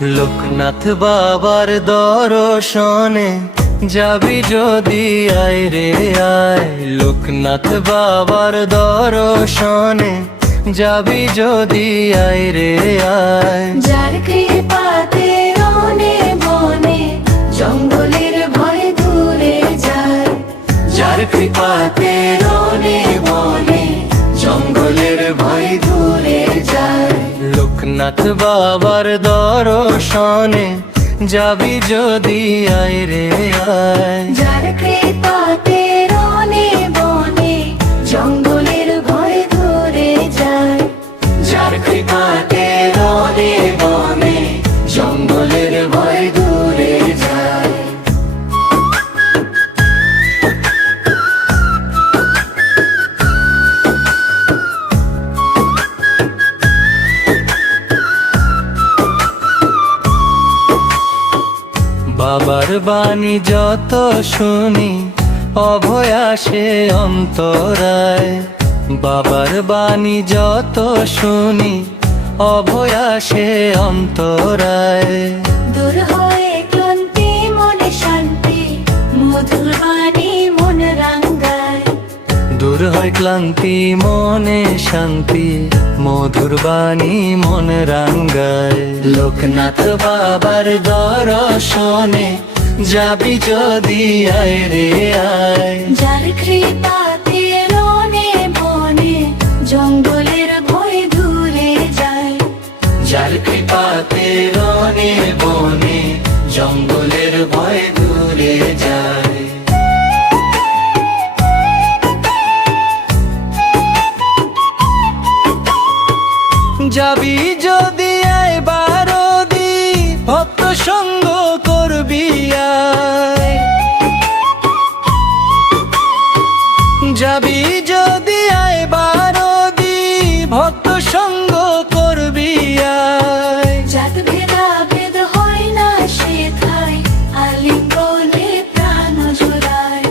লোকনাথ বাবার দর্শনে যাবি যদি আয় রে আয়। লোকনাথ বাবার দর্শনে যাবি যদি আয় রে আয়। যার কৃপাতে রনে বনে জঙ্গলের ভয় দূরে যায়। যার কৃপাতে রনে বনে জঙ্গলের ভয় দূরে যায়। লোকনাথ বাবার দর্শনে যাবি যদি আয় রে আয়। যার কৃপাতে রনে বনে জঙ্গলের ভয় দূরে যায়। যার কৃপাতে রনে বনে জঙ্গলের ভয় দূরে যায়। বাবার বাণী যত শুনি অভয় আসে অন্তরায়। বাবার বাণী যত শুনি অভয় আসে অন্তরায়। দূর হয়ে ক্লান্তি মনে শান্তি মধুর বাণী মন রাঙ্গায়। দূর হয় ক্লান্তি মনে শান্তি মধুর বাণী মন রাঙ্গায়। লোকনাথ বাবার দর্শনে যাবি যদি আয় রে আয়। যার কৃপাতে রনে বনে জঙ্গলের ভয় দূরে যায়। যার কৃপাতে রনে বনে জঙ্গলের ভয় দূরে যায়। যাবি যদি আয় বারদি ভক্ত সঙ্গ করবি আয়। যাবি যদি আয় বারদি ভক্ত সঙ্গ করবি আয়। জাত ভেদাভেদ হয় না সেথায় আলিঙ্গনে প্রাণ জোড়ায়।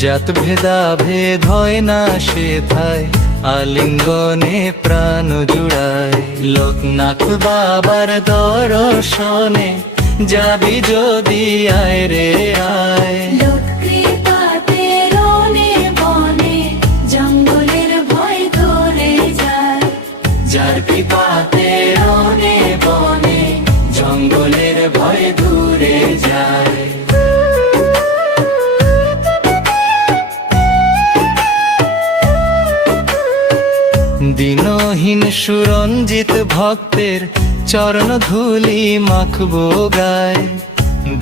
জাত ভেদাভেদ হয় না সেথায় আলিঙ্গনে প্রাণ জুড়ায়। লোকনাথ বাবার দর্শনে যাবি যদি আয় রে আয়। লোক কৃপাতে রনে বনে জঙ্গলের ভয় দূরে যায়। যার কৃপাতে রনে বনে জঙ্গলের ভয় দূরে যায়। দিনহীন সুরঞ্জিত ভক্তের চরণ ধুলি মাখবো গায়।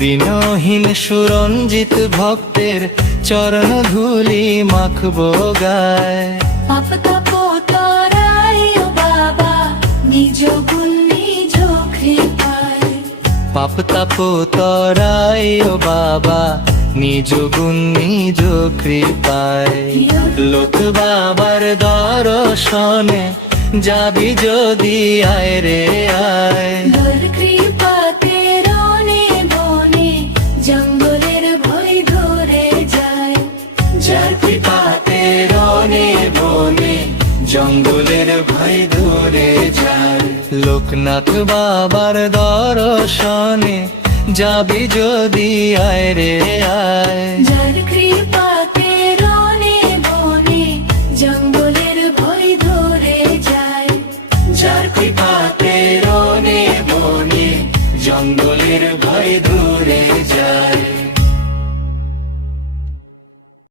দিনহীন সুরঞ্জিত ভক্তের চরণ ধুলি মাখবো গায়। পাপ তাপ তরাই ও বাবা নিজ গুণ নিজ কৃপায়। পাপ তাপ তরাই ও বাবা নিজ গুণ নিজ কৃপায়। লোক বাবার দর্শনে যাবি যদি আয় রে আয়। যার কৃপাতে রনে বনে জঙ্গলের ভয় দূরে যায়। যার কৃপাতে রনে বনে জঙ্গলের ভয় দূরে যায়। লোকনাথ বাবার দর্শনে যাবি যদি আয় রে আয়। যার কৃপাতে রনে বনে জঙ্গলের ভয় দূরে যায়। যার কৃপাতে রনে বনে জঙ্গলের ভয় দূরে যায়।